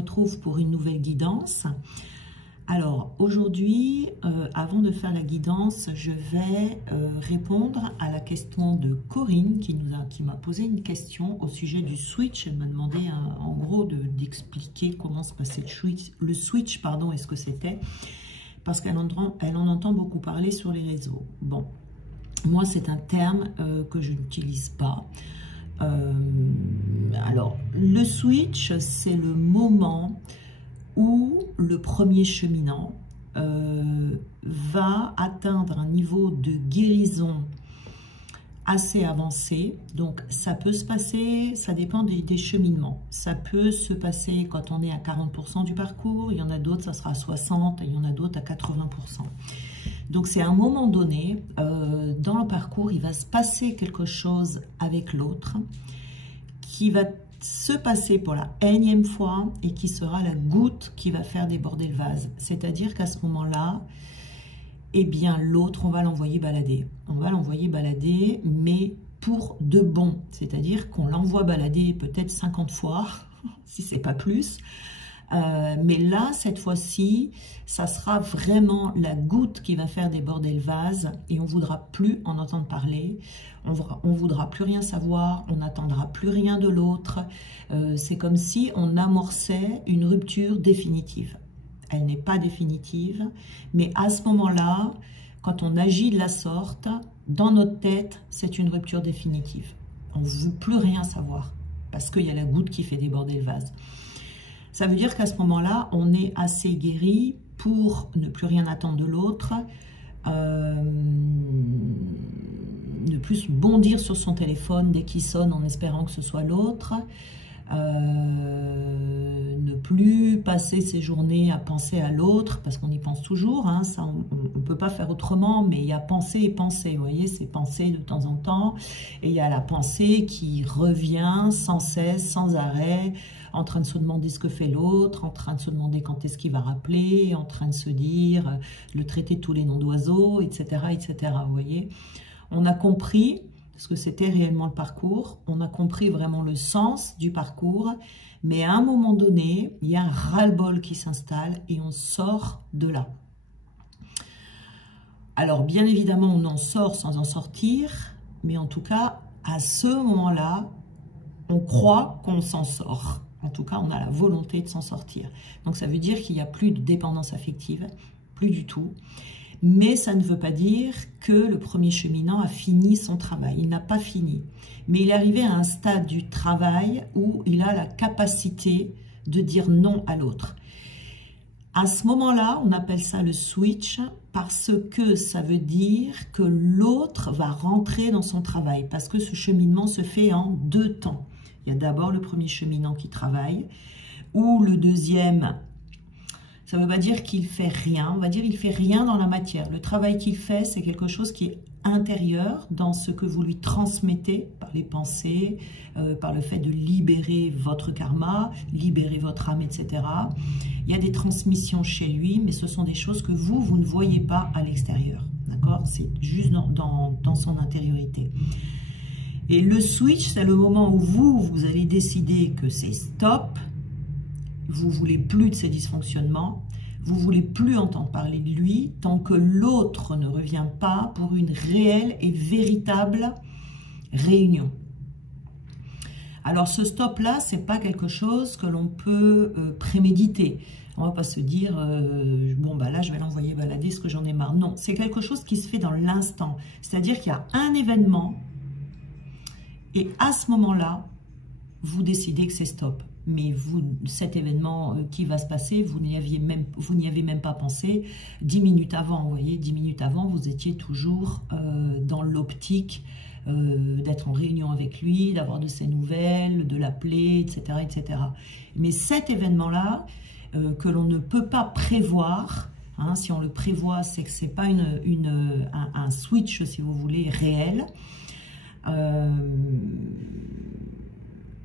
retrouve pour une nouvelle guidance. Alors aujourd'hui, avant de faire la guidance, je vais répondre à la question de Corinne qui m'a posé une question au sujet du switch. Elle m'a demandé en gros d'expliquer comment se passait le switch, pardon, et ce que c'était, parce qu'elle en entend beaucoup parler sur les réseaux. Bon, moi c'est un terme que je n'utilise pas. Alors, le switch, c'est le moment où le premier cheminant va atteindre un niveau de guérison assez avancé. Donc, ça peut se passer, ça dépend des cheminements. Ça peut se passer quand on est à 40% du parcours, il y en a d'autres, ça sera à 60%, et il y en a d'autres à 80%. Donc, c'est à un moment donné, dans le parcours, il va se passer quelque chose avec l'autre qui va se passer pour la énième fois et qui sera la goutte qui va faire déborder le vase. C'est-à-dire qu'à ce moment-là, eh bien, l'autre, on va l'envoyer balader. On va l'envoyer balader, mais pour de bon. C'est-à-dire qu'on l'envoie balader peut-être 50 fois, si c'est pas plus. Mais là, cette fois-ci, ça sera vraiment la goutte qui va faire déborder le vase et on ne voudra plus en entendre parler, on ne voudra plus rien savoir, on n'attendra plus rien de l'autre. C'est comme si on amorçait une rupture définitive. Elle n'est pas définitive, mais à ce moment-là, quand on agit de la sorte, dans notre tête, c'est une rupture définitive. On ne veut plus rien savoir parce qu'il y a la goutte qui fait déborder le vase. Ça veut dire qu'à ce moment-là, on est assez guéri pour ne plus rien attendre de l'autre, ne plus bondir sur son téléphone dès qu'il sonne en espérant que ce soit l'autre, ne plus passer ses journées à penser à l'autre, parce qu'on y pense toujours, hein, ça on ne peut pas faire autrement, mais il y a penser et penser, vous voyez, c'est penser de temps en temps, et il y a la pensée qui revient sans cesse, sans arrêt, en train de se demander ce que fait l'autre, en train de se demander quand est-ce qu'il va rappeler, en train de se dire, le traiter de tous les noms d'oiseaux, etc., etc., vous voyez. On a compris ce que c'était réellement le parcours, on a compris vraiment le sens du parcours, mais à un moment donné, il y a un ras-le-bol qui s'installe et on sort de là. Alors, bien évidemment, on en sort sans en sortir, mais en tout cas, à ce moment-là, on croit qu'on s'en sort. En tout cas, on a la volonté de s'en sortir. Donc, ça veut dire qu'il n'y a plus de dépendance affective, plus du tout. Mais ça ne veut pas dire que le premier cheminant a fini son travail. Il n'a pas fini. Mais il est arrivé à un stade du travail où il a la capacité de dire non à l'autre. À ce moment-là, on appelle ça le switch parce que ça veut dire que l'autre va rentrer dans son travail. Parce que ce cheminement se fait en deux temps. Il y a d'abord le premier cheminant qui travaille, ou le deuxième, ça ne veut pas dire qu'il fait rien, on va dire qu'il ne fait rien dans la matière. Le travail qu'il fait, c'est quelque chose qui est intérieur dans ce que vous lui transmettez par les pensées, par le fait de libérer votre karma, libérer votre âme, etc. Il y a des transmissions chez lui, mais ce sont des choses que vous ne voyez pas à l'extérieur. D'accord? C'est juste dans son intériorité. Et le switch, c'est le moment où vous allez décider que c'est stop, vous ne voulez plus de ces dysfonctionnements, vous ne voulez plus entendre parler de lui tant que l'autre ne revient pas pour une réelle et véritable réunion. Alors ce stop-là, ce n'est pas quelque chose que l'on peut préméditer. On ne va pas se dire, bon bah là je vais l'envoyer balader parce que j'en ai marre. Non, c'est quelque chose qui se fait dans l'instant. C'est-à-dire qu'il y a un événement et à ce moment-là, vous décidez que c'est stop. Mais vous, cet événement qui va se passer, vous n'y avez même pas pensé 10 minutes avant. Vous voyez, 10 minutes avant, vous étiez toujours dans l'optique d'être en réunion avec lui, d'avoir de ses nouvelles, de l'appeler, etc., etc. Mais cet événement-là, que l'on ne peut pas prévoir, hein, si on le prévoit, c'est que ce n'est pas un switch, si vous voulez, réel.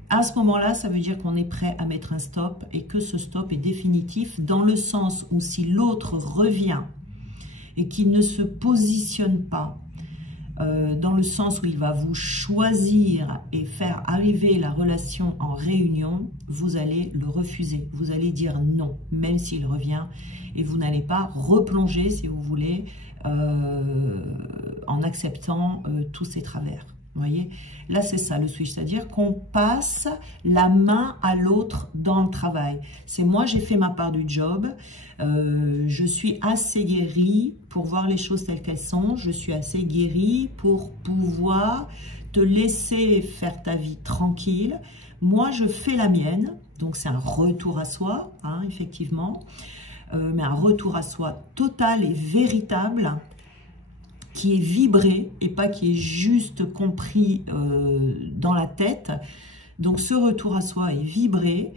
À ce moment-là, ça veut dire qu'on est prêt à mettre un stop et que ce stop est définitif dans le sens où si l'autre revient et qu'il ne se positionne pas dans le sens où il va vous choisir et faire arriver la relation en réunion, vous allez le refuser. Vous allez dire non, même s'il revient, et vous n'allez pas replonger, si vous voulez, en acceptant tous ces travers. Vous voyez, là c'est ça le switch, c'est-à-dire qu'on passe la main à l'autre dans le travail. C'est moi, j'ai fait ma part du job, je suis assez guérie pour voir les choses telles qu'elles sont, je suis assez guérie pour pouvoir te laisser faire ta vie tranquille. Moi je fais la mienne, donc c'est un retour à soi, hein, effectivement, mais un retour à soi total et véritable, qui est vibré et pas qui est juste compris dans la tête. Donc ce retour à soi est vibré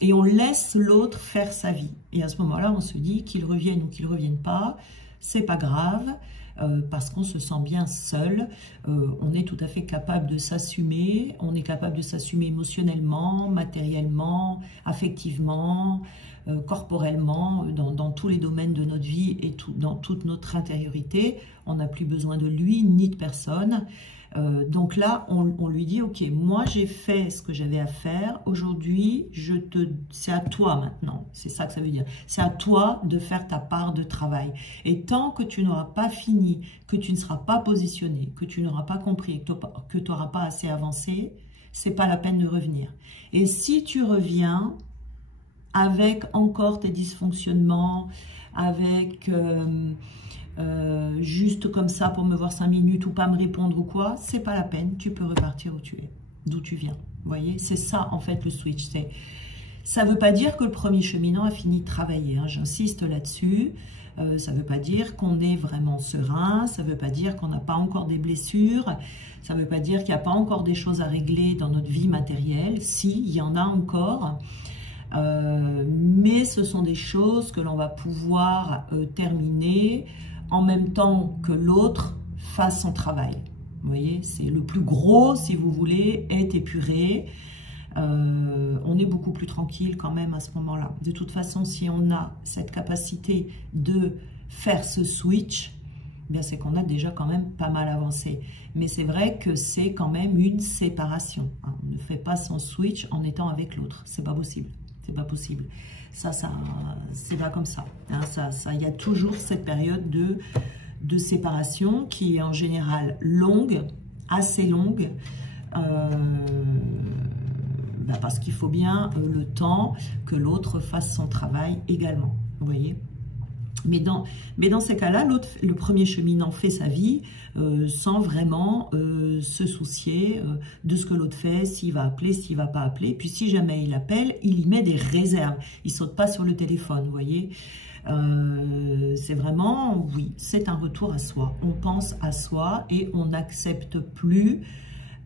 et on laisse l'autre faire sa vie. Et à ce moment-là, on se dit qu'il revienne ou qu'il ne revienne pas, c'est pas grave, parce qu'on se sent bien seul, on est tout à fait capable de s'assumer, on est capable de s'assumer émotionnellement, matériellement, affectivement, corporellement, dans tous les domaines de notre vie et dans toute notre intériorité. On n'a plus besoin de lui ni de personne. Donc là, on lui dit, ok, moi j'ai fait ce que j'avais à faire, aujourd'hui, c'est à toi maintenant, c'est ça que ça veut dire, c'est à toi de faire ta part de travail. Et tant que tu n'auras pas fini, que tu ne seras pas positionné, que tu n'auras pas compris, que tu n'auras pas assez avancé, c'est pas la peine de revenir. Et si tu reviens avec encore tes dysfonctionnements, avec... juste comme ça pour me voir 5 minutes ou pas me répondre ou quoi, c'est pas la peine, tu peux repartir où tu es, d'où tu viens. Vous voyez, c'est ça en fait le switch. Ça veut pas dire que le premier cheminant a fini de travailler, hein, j'insiste là-dessus. Ça veut pas dire qu'on est vraiment serein, ça veut pas dire qu'on n'a pas encore des blessures, ça veut pas dire qu'il n'y a pas encore des choses à régler dans notre vie matérielle. Si, il y en a encore. Mais ce sont des choses que l'on va pouvoir terminer en même temps que l'autre fasse son travail. Vous voyez, c'est le plus gros, si vous voulez, est épuré. On est beaucoup plus tranquille quand même à ce moment-là. De toute façon, si on a cette capacité de faire ce switch, bien c'est qu'on a déjà quand même pas mal avancé. Mais c'est vrai que c'est quand même une séparation. Hein. On ne fait pas son switch en étant avec l'autre. C'est pas possible. C'est pas possible. Ça c'est pas comme ça. Hein. Il y a toujours cette période de séparation qui est en général longue, assez longue, parce qu'il faut bien le temps que l'autre fasse son travail également. Vous voyez ? Mais dans ces cas-là, le premier cheminant fait sa vie sans vraiment se soucier de ce que l'autre fait, s'il va appeler, s'il ne va pas appeler. Puis si jamais il appelle, il y met des réserves. Il ne saute pas sur le téléphone, vous voyez. C'est vraiment, oui, c'est un retour à soi. On pense à soi et on n'accepte plus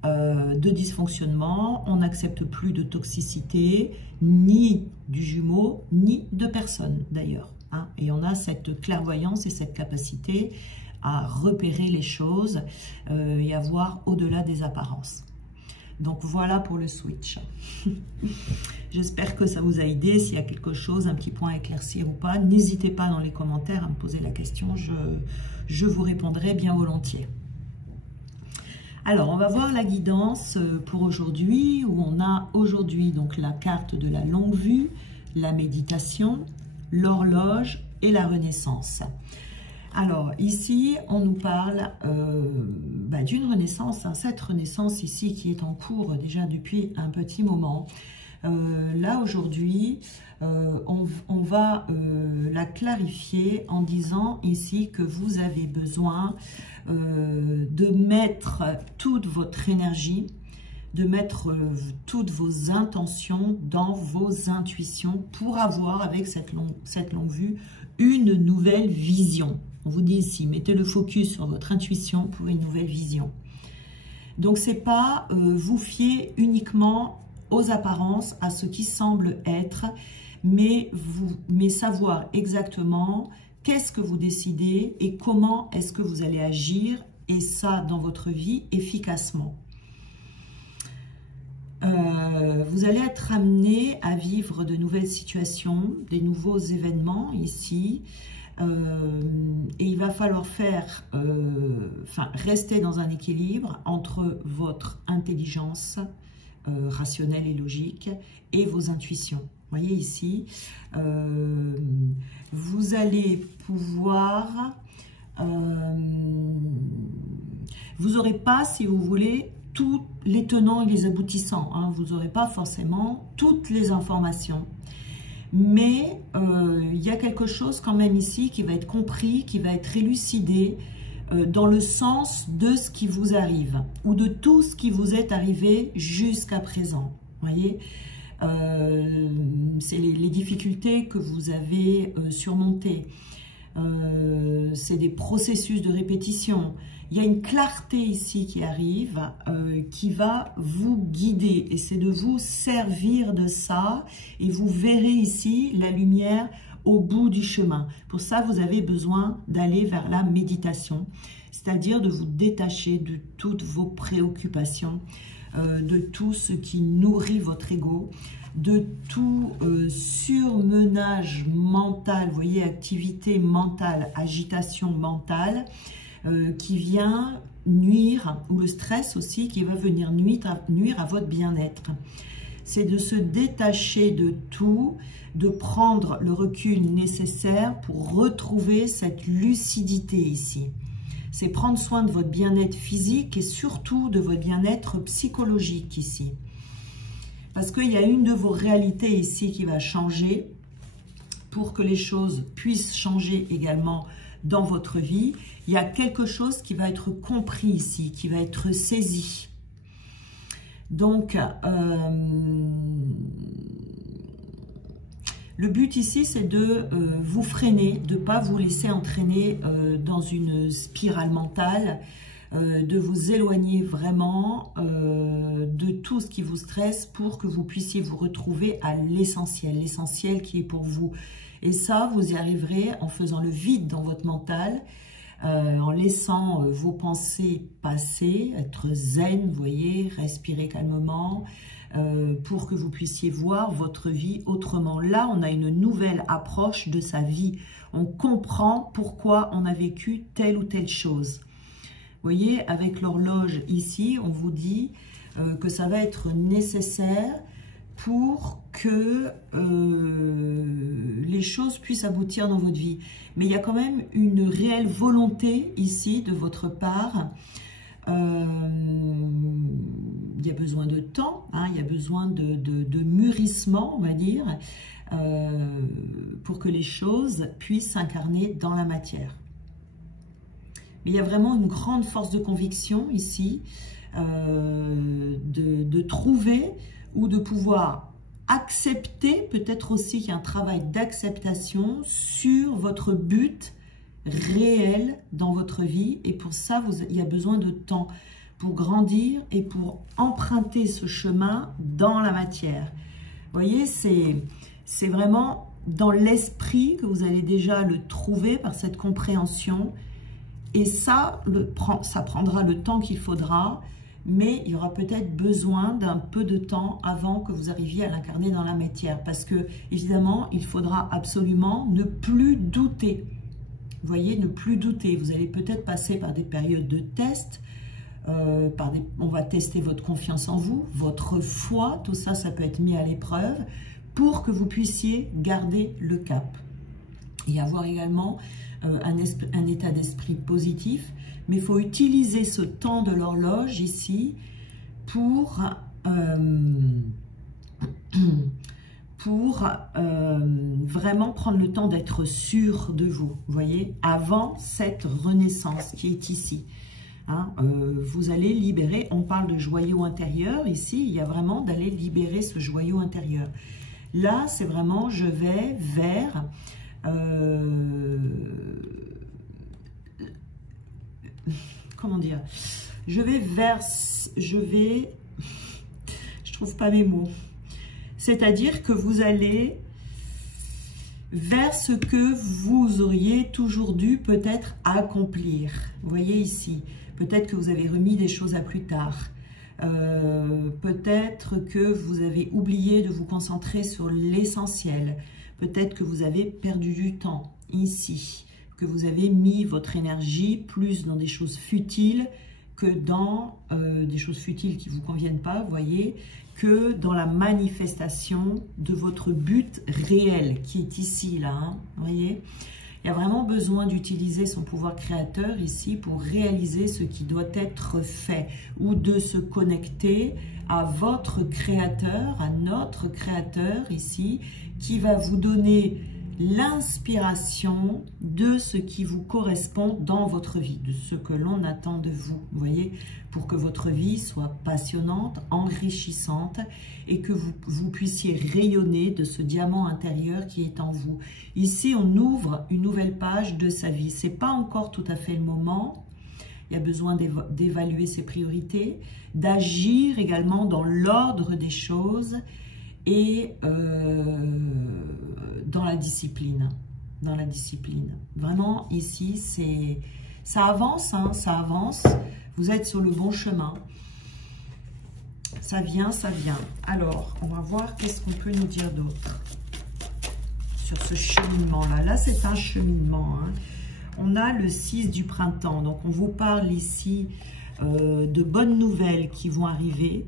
de dysfonctionnement, on n'accepte plus de toxicité, ni du jumeau, ni de personne d'ailleurs. Hein, et on a cette clairvoyance et cette capacité à repérer les choses et à voir au-delà des apparences. Donc voilà pour le switch. J'espère que ça vous a aidé. S'il y a quelque chose, un petit point à éclaircir ou pas, n'hésitez pas dans les commentaires à me poser la question. Je vous répondrai bien volontiers. Alors, on va voir la guidance pour aujourd'hui, où on a aujourd'hui donc la carte de la longue vue, la méditation, l'horloge et la renaissance. Alors ici, on nous parle d'une renaissance, hein, cette renaissance ici qui est en cours déjà depuis un petit moment. Là aujourd'hui, on va la clarifier en disant ici que vous avez besoin de mettre toute votre énergie, de mettre toutes vos intentions dans vos intuitions pour avoir avec cette longue vue une nouvelle vision. On vous dit ici, mettez le focus sur votre intuition pour une nouvelle vision. Donc c'est pas vous fier uniquement aux apparences, à ce qui semble être, mais savoir exactement qu'est-ce que vous décidez et comment est-ce que vous allez agir, et ça dans votre vie efficacement. Vous allez être amené à vivre de nouvelles situations, des nouveaux événements ici, Et il va falloir faire, rester dans un équilibre entre votre intelligence rationnelle et logique et vos intuitions. Vous voyez ici, vous allez pouvoir, vous n'aurez pas, si vous voulez, tous les tenants et les aboutissants, hein. Vous n'aurez pas forcément toutes les informations. Mais il y a quelque chose quand même ici qui va être compris, qui va être élucidé dans le sens de ce qui vous arrive ou de tout ce qui vous est arrivé jusqu'à présent. Vous voyez, c'est les difficultés que vous avez surmontées. C'est des processus de répétition. Il y a une clarté ici qui arrive, qui va vous guider. Et c'est de vous servir de ça. Et vous verrez ici la lumière au bout du chemin. Pour ça, vous avez besoin d'aller vers la méditation. C'est-à-dire de vous détacher de toutes vos préoccupations, de tout ce qui nourrit votre ego, de tout surmenage mental, vous voyez, activité mentale, agitation mentale, qui vient nuire, ou le stress aussi, qui va venir nuire à votre bien-être. C'est de se détacher de tout, de prendre le recul nécessaire pour retrouver cette lucidité ici. C'est prendre soin de votre bien-être physique et surtout de votre bien-être psychologique ici. Parce qu'il y a une de vos réalités ici qui va changer pour que les choses puissent changer également dans votre vie. Il y a quelque chose qui va être compris ici, qui va être saisi. Donc, le but ici, c'est de vous freiner, de ne pas vous laisser entraîner dans une spirale mentale, de vous éloigner vraiment de tout ce qui vous stresse pour que vous puissiez vous retrouver à l'essentiel qui est pour vous. Et ça, vous y arriverez en faisant le vide dans votre mental, en laissant vos pensées passer, être zen, vous voyez, respirer calmement, pour que vous puissiez voir votre vie autrement. Là, on a une nouvelle approche de sa vie. On comprend pourquoi on a vécu telle ou telle chose. Vous voyez, avec l'horloge ici, on vous dit que ça va être nécessaire pour que les choses puissent aboutir dans votre vie. Mais il y a quand même une réelle volonté ici de votre part. Il y a besoin de temps, hein, il y a besoin de mûrissement, on va dire, pour que les choses puissent s'incarner dans la matière. Mais il y a vraiment une grande force de conviction ici, de trouver ou de pouvoir accepter, peut-être aussi qu'il y a un travail d'acceptation sur votre but réel dans votre vie. Et pour ça, il y a besoin de temps pour grandir et pour emprunter ce chemin dans la matière. Vous voyez, c'est vraiment dans l'esprit que vous allez déjà le trouver par cette compréhension. Et ça, ça prendra le temps qu'il faudra, mais il y aura peut-être besoin d'un peu de temps avant que vous arriviez à l'incarner dans la matière. Parce que, évidemment, il faudra absolument ne plus douter. Vous voyez, ne plus douter. Vous allez peut-être passer par des périodes de test. On va tester votre confiance en vous, votre foi. Tout ça, ça peut être mis à l'épreuve pour que vous puissiez garder le cap. Et avoir également un état d'esprit positif. Mais il faut utiliser ce temps de l'horloge ici pour vraiment prendre le temps d'être sûr de vous, vous voyez, avant cette renaissance qui est ici. Hein, vous allez libérer, on parle de joyau intérieur, ici, il y a vraiment d'aller libérer ce joyau intérieur. Là, c'est vraiment, je vais vers... comment dire, je trouve pas mes mots, c'est-à-dire que vous allez vers ce que vous auriez toujours dû peut-être accomplir. Vous voyez ici, peut-être que vous avez remis des choses à plus tard, peut-être que vous avez oublié de vous concentrer sur l'essentiel, peut-être que vous avez perdu du temps ici. que vous avez mis votre énergie plus dans des choses futiles que dans des choses futiles qui ne vous conviennent pas, vous voyez, que dans la manifestation de votre but réel qui est ici, là, hein, vous voyez. Il y a vraiment besoin d'utiliser son pouvoir créateur ici pour réaliser ce qui doit être fait ou de se connecter à votre créateur, à notre créateur ici, qui va vous donner l'inspiration de ce qui vous correspond dans votre vie, de ce que l'on attend de vous, vous voyez, pour que votre vie soit passionnante, enrichissante et que vous puissiez rayonner de ce diamant intérieur qui est en vous. Ici, on ouvre une nouvelle page de sa vie. Ce n'est pas encore tout à fait le moment. Il y a besoin d'évaluer ses priorités, d'agir également dans l'ordre des choses et dans la discipline. Dans la discipline. Vraiment, ici, ça avance, hein, ça avance. Vous êtes sur le bon chemin. Ça vient, ça vient. Alors, on va voir qu'est-ce qu'on peut nous dire d'autre sur ce cheminement-là. Là, c'est un cheminement. Hein. On a le 6 du printemps. Donc, on vous parle ici de bonnes nouvelles qui vont arriver.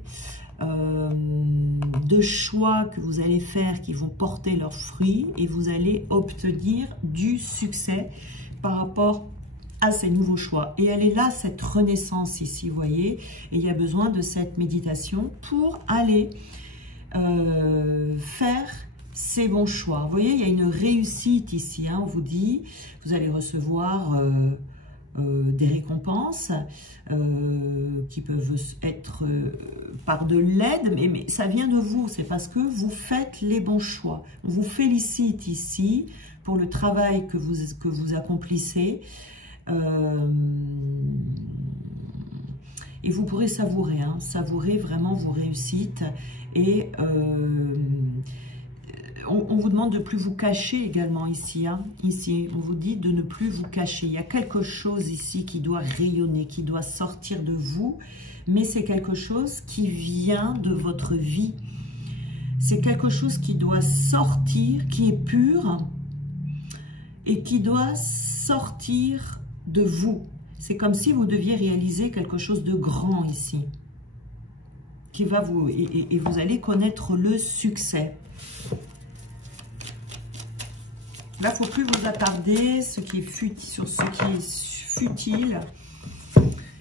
De choix que vous allez faire qui vont porter leurs fruits et vous allez obtenir du succès par rapport à ces nouveaux choix. Et elle est là, cette renaissance ici, vous voyez, et il y a besoin de cette méditation pour aller faire ces bons choix. Vous voyez, il y a une réussite ici, hein, on vous dit, vous allez recevoir des récompenses qui peuvent être par de l'aide, mais ça vient de vous, c'est parce que vous faites les bons choix. On vous félicite ici pour le travail que vous accomplissez et vous pourrez savourer, hein, savourer vraiment vos réussites et on vous demande de ne plus vous cacher également ici, hein. Ici, on vous dit de ne plus vous cacher. Il y a quelque chose ici qui doit rayonner, qui doit sortir de vous, mais c'est quelque chose qui vient de votre vie. C'est quelque chose qui doit sortir, qui est pur et qui doit sortir de vous. C'est comme si vous deviez réaliser quelque chose de grand ici, qui va vous... Et vous allez connaître le succès. Là, il ne faut plus vous attarder sur ce qui est futile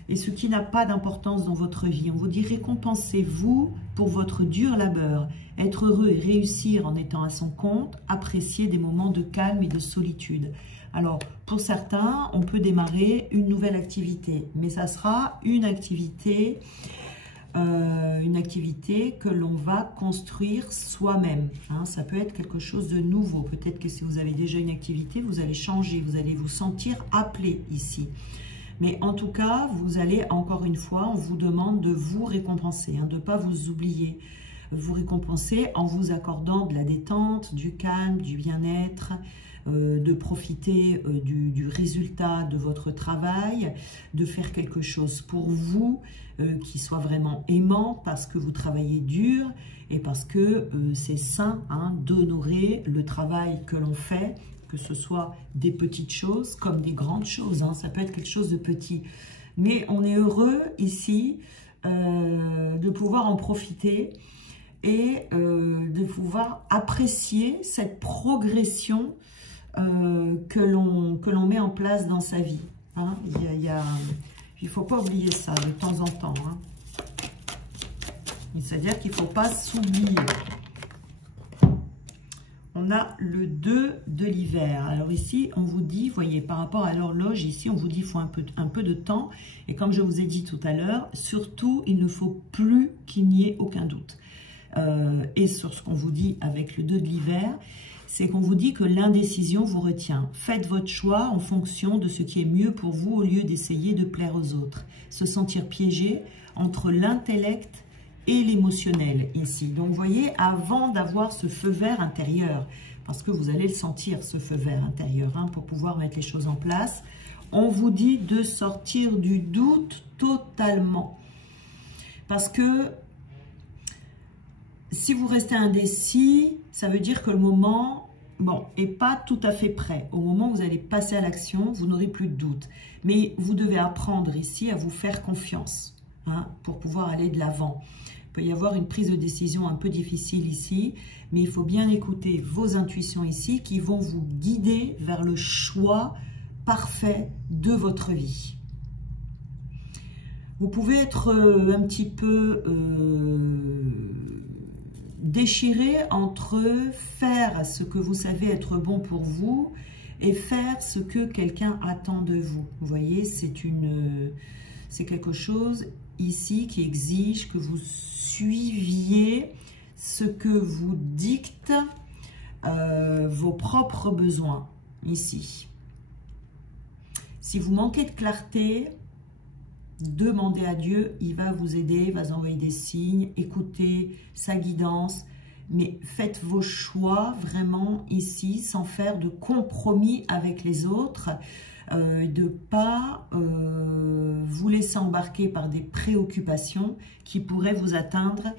et ce qui n'a pas d'importance dans votre vie. On vous dit récompensez-vous pour votre dur labeur, être heureux et réussir en étant à son compte, apprécier des moments de calme et de solitude. Alors, pour certains, on peut démarrer une nouvelle activité, mais ça sera une activité que l'on va construire soi-même. Hein, ça peut être quelque chose de nouveau. Peut-être que si vous avez déjà une activité, vous allez changer, vous allez vous sentir appelé ici. Mais en tout cas, vous allez, encore une fois, on vous demande de vous récompenser, hein, de ne pas vous oublier. Vous récompenser en vous accordant de la détente, du calme, du bien-être, de profiter du résultat de votre travail, de faire quelque chose pour vous qui soit vraiment aimant parce que vous travaillez dur et parce que c'est sain, hein, d'honorer le travail que l'on fait, que ce soit des petites choses comme des grandes choses, hein, ça peut être quelque chose de petit. Mais on est heureux ici de pouvoir en profiter et de pouvoir apprécier cette progression que l'on met en place dans sa vie. Hein. Il ne faut pas oublier ça de temps en temps. Hein. C'est-à-dire qu'il ne faut pas s'oublier. On a le 2 de l'hiver. Alors ici, on vous dit, vous voyez, par rapport à l'horloge, ici, on vous dit qu'il faut un peu de temps. Et comme je vous ai dit tout à l'heure, surtout, il ne faut plus qu'il n'y ait aucun doute. Et sur ce qu'on vous dit avec le 2 de l'hiver, c'est qu'on vous dit que l'indécision vous retient. Faites votre choix en fonction de ce qui est mieux pour vous au lieu d'essayer de plaire aux autres. Se sentir piégé entre l'intellect et l'émotionnel ici. Donc vous voyez, avant d'avoir ce feu vert intérieur, parce que vous allez le sentir ce feu vert intérieur, hein, pour pouvoir mettre les choses en place, on vous dit de sortir du doute totalement. Parce que si vous restez indécis, ça veut dire que le moment bon, et pas tout à fait prêt. Au moment où vous allez passer à l'action, vous n'aurez plus de doute. Mais vous devez apprendre ici à vous faire confiance, hein, pour pouvoir aller de l'avant. Il peut y avoir une prise de décision un peu difficile ici, mais il faut bien écouter vos intuitions ici qui vont vous guider vers le choix parfait de votre vie. Vous pouvez être un petit peu déchiré entre faire ce que vous savez être bon pour vous et faire ce que quelqu'un attend de vous. Vous voyez, c'est quelque chose ici qui exige que vous suiviez ce que vous dictent vos propres besoins ici. Si vous manquez de clarté, demandez à Dieu, il va vous aider, il va vous envoyer des signes, écoutez sa guidance, mais faites vos choix vraiment ici sans faire de compromis avec les autres, de ne pas vous laisser embarquer par des préoccupations qui pourraient vous atteindre,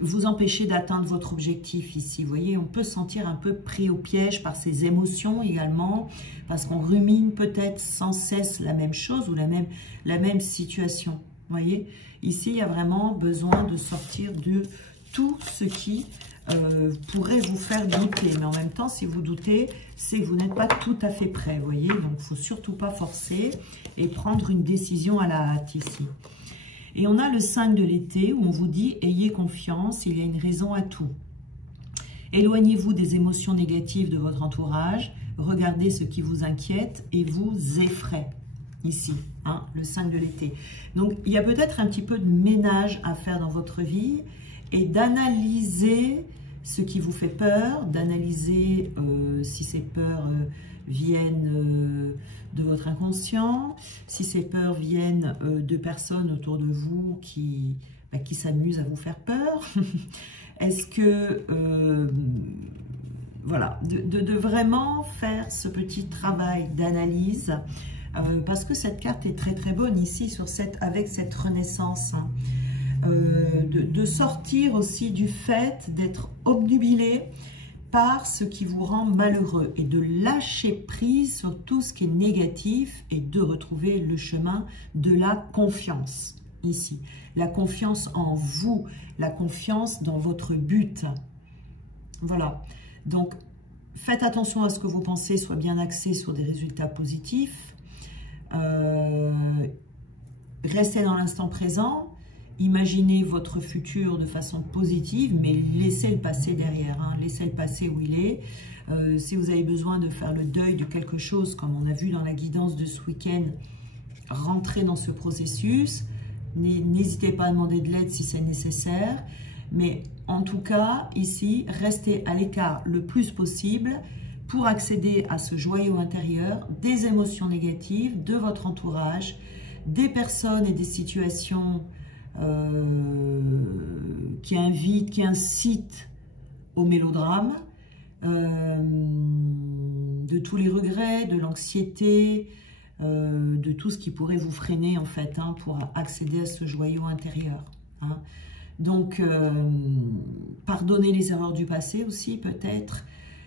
vous empêcher d'atteindre votre objectif ici. Vous voyez, on peut se sentir un peu pris au piège par ses émotions également, parce qu'on rumine peut-être sans cesse la même chose ou la même situation. Vous voyez, ici, il y a vraiment besoin de sortir de tout ce qui pourrait vous faire douter. Mais en même temps, si vous doutez, c'est que vous n'êtes pas tout à fait prêt. Vous voyez, donc il ne faut surtout pas forcer et prendre une décision à la hâte ici. Et on a le 5 de l'été où on vous dit « Ayez confiance, il y a une raison à tout ». Éloignez-vous des émotions négatives de votre entourage, regardez ce qui vous inquiète et vous effraie. Ici, hein, le 5 de l'été. Donc, il y a peut-être un petit peu de ménage à faire dans votre vie et d'analyser ce qui vous fait peur, d'analyser si ces peurs viennent de votre inconscient, si ces peurs viennent de personnes autour de vous qui s'amusent à vous faire peur. Est-ce que, voilà, de vraiment faire ce petit travail d'analyse, parce que cette carte est très très bonne ici avec cette renaissance, hein. De sortir aussi du fait d'être obnubilé par ce qui vous rend malheureux et de lâcher prise sur tout ce qui est négatif et de retrouver le chemin de la confiance ici. La confiance en vous, la confiance dans votre but. Voilà. Donc, faites attention à ce que vous pensez soit bien axé sur des résultats positifs. Restez dans l'instant présent. Imaginez votre futur de façon positive, mais laissez le passé derrière, hein. Laissez le passé où il est. Si vous avez besoin de faire le deuil de quelque chose, comme on a vu dans la guidance de ce week-end, rentrez dans ce processus. N'hésitez pas à demander de l'aide si c'est nécessaire. Mais en tout cas, ici, restez à l'écart le plus possible pour accéder à ce joyau intérieur, des émotions négatives, de votre entourage, des personnes et des situations qui invitent, qui incitent au mélodrame, de tous les regrets, de l'anxiété, de tout ce qui pourrait vous freiner en fait, hein, pour accéder à ce joyau intérieur, hein. Donc, pardonnez les erreurs du passé aussi peut-être,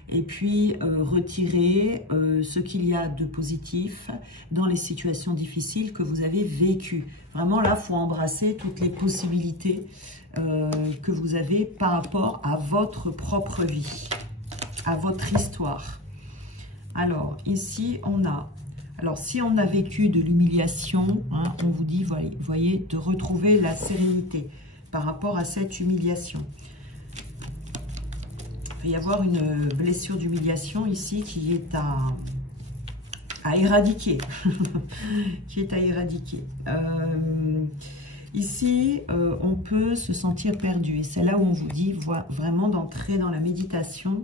et puis retirer ce qu'il y a de positif dans les situations difficiles que vous avez vécues. Vraiment là, il faut embrasser toutes les possibilités que vous avez par rapport à votre propre vie, à votre histoire. Alors, ici, on a... Alors, si on a vécu de l'humiliation, hein, on vous dit, voyez, de retrouver la sérénité par rapport à cette humiliation. Il va y avoir une blessure d'humiliation ici qui est à éradiquer. Qui est à éradiquer. Ici, on peut se sentir perdu. Et c'est là où on vous dit vraiment d'entrer dans la méditation.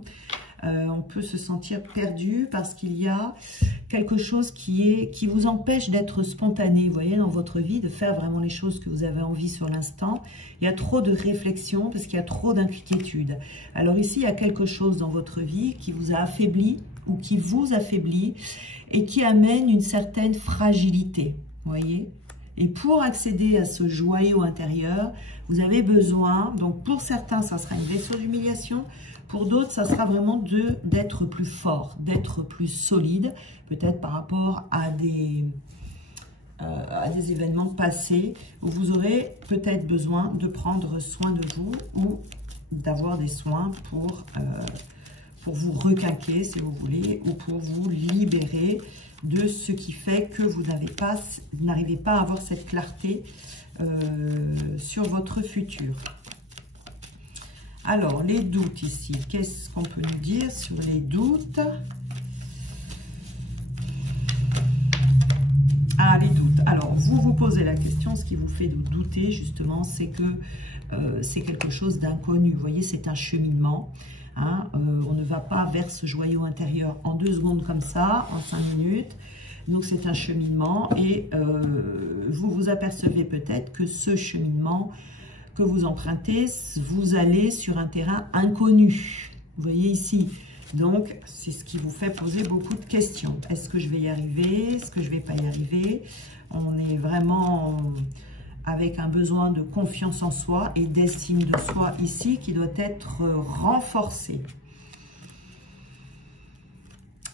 On peut se sentir perdu parce qu'il y a quelque chose qui vous empêche d'être spontané, vous voyez, dans votre vie, de faire vraiment les choses que vous avez envie sur l'instant. Il y a trop de réflexion parce qu'il y a trop d'inquiétude. Alors ici, il y a quelque chose dans votre vie qui vous a affaibli ou qui vous affaiblit et qui amène une certaine fragilité, vous voyez. Et pour accéder à ce joyau intérieur, vous avez besoin, donc pour certains, ça sera une blessure d'humiliation. Pour d'autres, ça sera vraiment d'être plus fort, d'être plus solide, peut-être par rapport à des événements passés où vous aurez peut-être besoin de prendre soin de vous ou d'avoir des soins pour vous requinquer, si vous voulez, ou pour vous libérer de ce qui fait que vous n'arrivez pas à avoir cette clarté sur votre futur. Alors, les doutes ici, qu'est-ce qu'on peut nous dire sur les doutes? Ah, les doutes. Alors, vous vous posez la question, ce qui vous fait douter, justement, c'est que c'est quelque chose d'inconnu. Vous voyez, c'est un cheminement. Hein, on ne va pas vers ce joyau intérieur en 2 secondes comme ça, en 5 minutes. Donc, c'est un cheminement et vous vous apercevez peut-être que ce cheminement que vous empruntez, vous allez sur un terrain inconnu. Vous voyez ici. Donc, c'est ce qui vous fait poser beaucoup de questions. Est-ce que je vais y arriver? Est-ce que je ne vais pas y arriver? On est vraiment avec un besoin de confiance en soi et d'estime de soi ici qui doit être renforcé.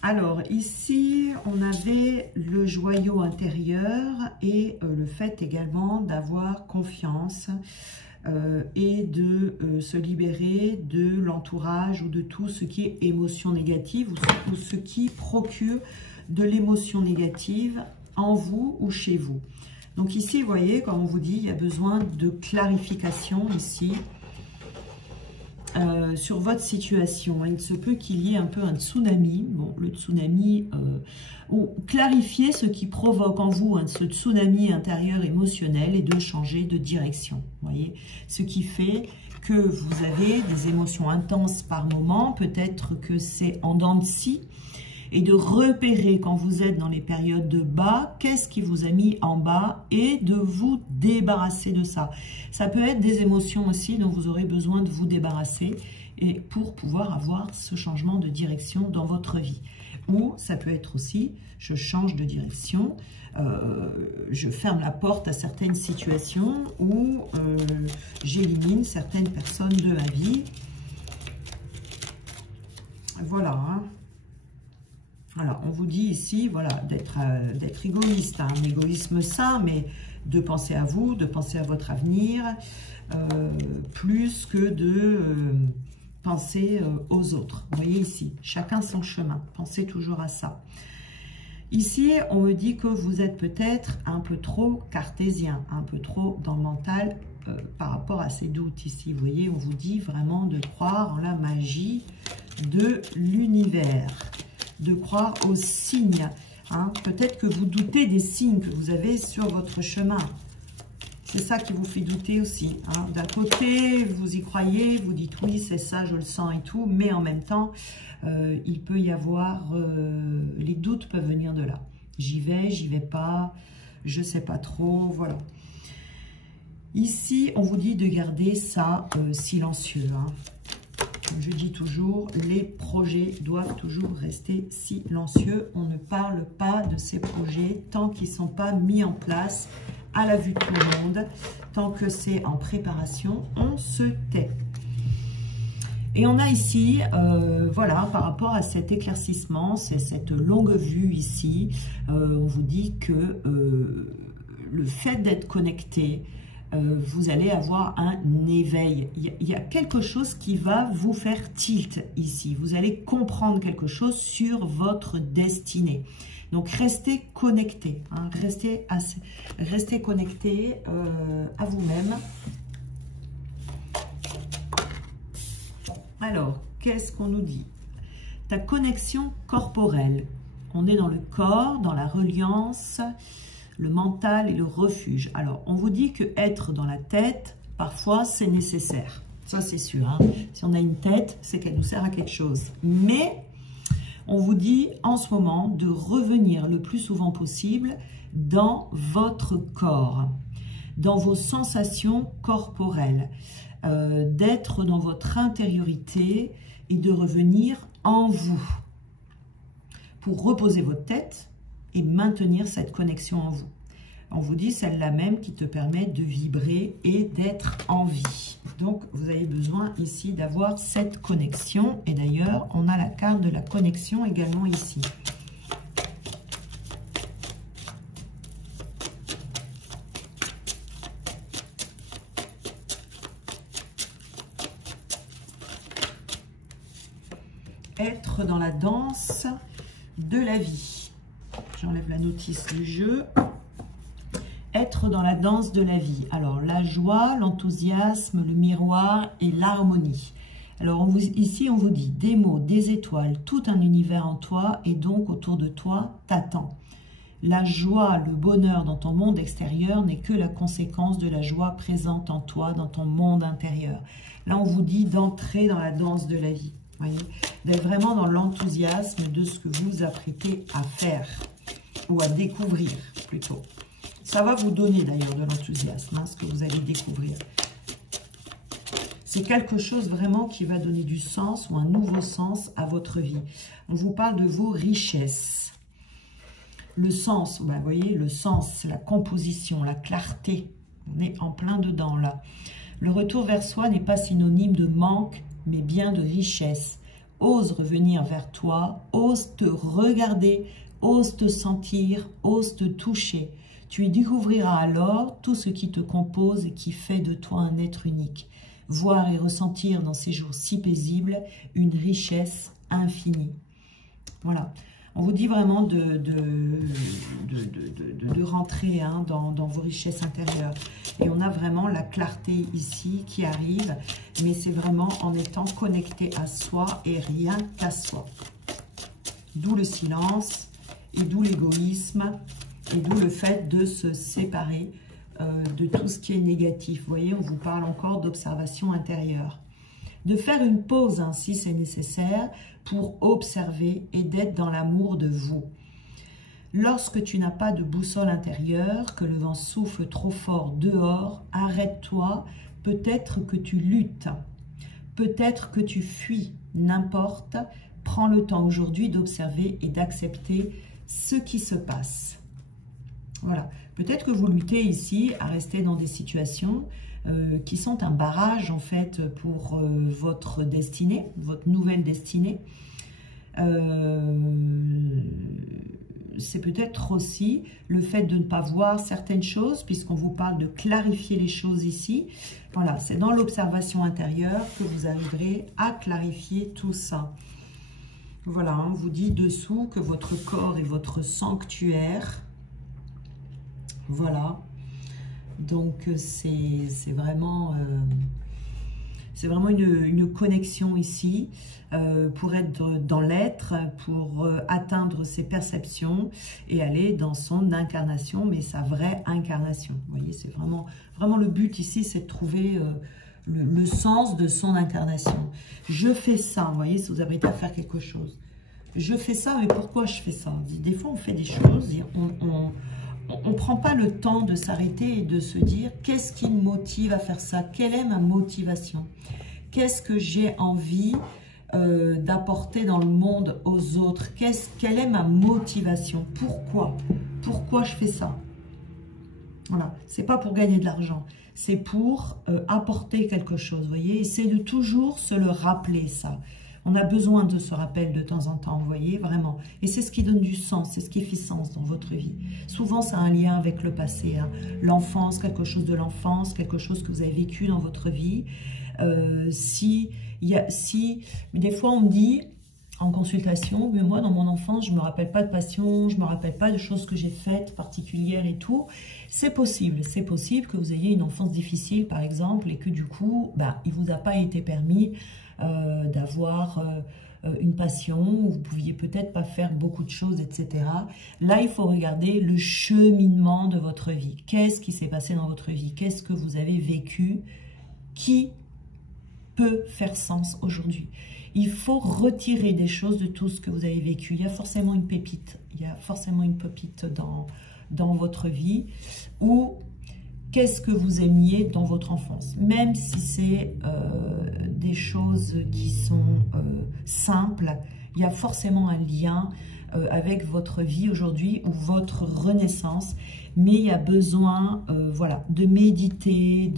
Alors, ici, on avait le joyau intérieur et le fait également d'avoir confiance et de se libérer de l'entourage ou de tout ce qui est émotion négative ou ce qui procure de l'émotion négative en vous ou chez vous. Donc ici, vous voyez, comme on vous dit, il y a besoin de clarification ici sur votre situation. Il se peut qu'il y ait un peu un tsunami. Bon, le tsunami, ou clarifier ce qui provoque en vous ce tsunami intérieur émotionnel et de changer de direction. Vous voyez, ce qui fait que vous avez des émotions intenses par moment, peut-être que c'est en dents de scie, et de repérer quand vous êtes dans les périodes de bas, qu'est-ce qui vous a mis en bas et de vous débarrasser de ça. Ça peut être des émotions aussi dont vous aurez besoin de vous débarrasser et pour pouvoir avoir ce changement de direction dans votre vie. Ou ça peut être aussi, je change de direction, je ferme la porte à certaines situations ou j'élimine certaines personnes de ma vie. Voilà, hein. Alors, on vous dit ici, voilà, d'être égoïste, hein, un égoïsme sain, mais de penser à vous, de penser à votre avenir, plus que de penser aux autres. Vous voyez ici, chacun son chemin, pensez toujours à ça. Ici, on me dit que vous êtes peut-être un peu trop cartésien, un peu trop dans le mental par rapport à ces doutes ici. Vous voyez, on vous dit vraiment de croire en la magie de l'univers, de croire aux signes. Hein. Peut-être que vous doutez des signes que vous avez sur votre chemin. C'est ça qui vous fait douter aussi. Hein. D'un côté, vous y croyez, vous dites oui, c'est ça, je le sens et tout, mais en même temps, il peut y avoir, les doutes peuvent venir de là. J'y vais pas, je sais pas trop, voilà. Ici, on vous dit de garder ça silencieux. Hein. Je dis toujours, les projets doivent toujours rester silencieux. On ne parle pas de ces projets tant qu'ils ne sont pas mis en place à la vue de tout le monde. Tant que c'est en préparation, on se tait. Et on a ici, voilà, par rapport à cet éclaircissement, c'est cette longue vue ici, on vous dit que le fait d'être connecté, vous allez avoir un éveil. Il y a quelque chose qui va vous faire tilt ici. Vous allez comprendre quelque chose sur votre destinée. Donc, restez connecté. Hein, restez connecté à vous-même. Alors, qu'est-ce qu'on nous dit? Ta connexion corporelle. On est dans le corps, dans la reliance, le mental et le refuge. Alors, on vous dit que être dans la tête, parfois, c'est nécessaire. Ça, c'est sûr. Hein. Si on a une tête, c'est qu'elle nous sert à quelque chose. Mais, on vous dit en ce moment de revenir le plus souvent possible dans votre corps, dans vos sensations corporelles, d'être dans votre intériorité et de revenir en vous pour reposer votre tête et maintenir cette connexion en vous. On vous dit celle-là même qui te permet de vibrer et d'être en vie. Donc, vous avez besoin ici d'avoir cette connexion. Et d'ailleurs, on a la carte de la connexion également ici. Être dans la danse de la vie. J'enlève la notice du jeu. Être dans la danse de la vie. Alors, la joie, l'enthousiasme, le miroir et l'harmonie. Alors, ici, on vous dit des mots, des étoiles, tout un univers en toi et donc autour de toi t'attend. La joie, le bonheur dans ton monde extérieur n'est que la conséquence de la joie présente en toi, dans ton monde intérieur. Là, on vous dit d'entrer dans la danse de la vie. Voyez, d'être vraiment dans l'enthousiasme de ce que vous vous apprêtez à faire ou à découvrir plutôt. Ça va vous donner d'ailleurs de l'enthousiasme, hein, ce que vous allez découvrir. C'est quelque chose vraiment qui va donner du sens ou un nouveau sens à votre vie. On vous parle de vos richesses. Le sens, ben, vous voyez, le sens, c'est la composition, la clarté. On est en plein dedans là. Le retour vers soi n'est pas synonyme de manque, mais bien de richesse. Ose revenir vers toi, ose te regarder, ose te sentir, ose te toucher. Tu y découvriras alors tout ce qui te compose et qui fait de toi un être unique. Voir et ressentir dans ces jours si paisibles une richesse infinie. Voilà. On vous dit vraiment de rentrer hein, dans vos richesses intérieures. Et on a vraiment la clarté ici qui arrive, mais c'est vraiment en étant connecté à soi et rien qu'à soi. D'où le silence et d'où l'égoïsme et d'où le fait de se séparer de tout ce qui est négatif. Vous voyez, on vous parle encore d'observation intérieure. De faire une pause hein, si c'est nécessaire pour observer et d'être dans l'amour de vous. Lorsque tu n'as pas de boussole intérieure, que le vent souffle trop fort dehors, arrête-toi, peut-être que tu luttes, peut-être que tu fuis, n'importe, prends le temps aujourd'hui d'observer et d'accepter ce qui se passe. Voilà, peut-être que vous luttez ici à rester dans des situations qui sont un barrage en fait pour votre destinée, votre nouvelle destinée. C'est peut-être aussi le fait de ne pas voir certaines choses, puisqu'on vous parle de clarifier les choses ici. Voilà, c'est dans l'observation intérieure que vous arriverez à clarifier tout ça. Voilà, on vous dit dessous que votre corps est votre sanctuaire. Voilà. Donc, c'est vraiment une connexion ici pour être dans l'être, pour atteindre ses perceptions et aller dans son incarnation, mais sa vraie incarnation. Vous voyez, c'est vraiment le but ici, c'est de trouver le sens de son incarnation. Je fais ça, vous voyez, si vous avez à faire quelque chose. Je fais ça, mais pourquoi je fais ça? Des fois, on fait des choses, on ne prend pas le temps de s'arrêter et de se dire qu'est-ce qui me motive à faire ça? Quelle est ma motivation? Qu'est-ce que j'ai envie d'apporter dans le monde aux autres? Quelle est ma motivation? Pourquoi je fais ça? Voilà, c'est pas pour gagner de l'argent, c'est pour apporter quelque chose, vous voyez? Et c'est de toujours se le rappeler, ça. On a besoin de ce rappel de temps en temps, vous voyez, vraiment. Et c'est ce qui donne du sens, c'est ce qui fait sens dans votre vie. Souvent, ça a un lien avec le passé, hein. L'enfance, quelque chose de l'enfance, quelque chose que vous avez vécu dans votre vie. Mais des fois, on me dit en consultation, mais moi, dans mon enfance, je ne me rappelle pas de passion, je ne me rappelle pas de choses que j'ai faites particulières et tout. C'est possible que vous ayez une enfance difficile, par exemple, et que du coup, il ne vous a pas été permis d'avoir une passion, où vous pouviez peut-être pas faire beaucoup de choses, etc. Là, il faut regarder le cheminement de votre vie. Qu'est-ce qui s'est passé dans votre vie? Qu'est-ce que vous avez vécu qui peut faire sens aujourd'hui? Il faut retirer des choses de tout ce que vous avez vécu. Il y a forcément une pépite. Il y a forcément une pépite dans votre vie. Ou qu'est-ce que vous aimiez dans votre enfance? Même si c'est des choses qui sont simples, il y a forcément un lien avec votre vie aujourd'hui ou votre renaissance. Mais il y a besoin voilà, de méditer,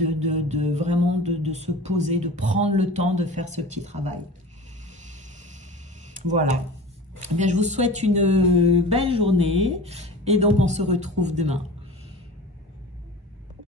vraiment de se poser, de prendre le temps de faire ce petit travail. Voilà. Eh bien, je vous souhaite une belle journée et donc on se retrouve demain.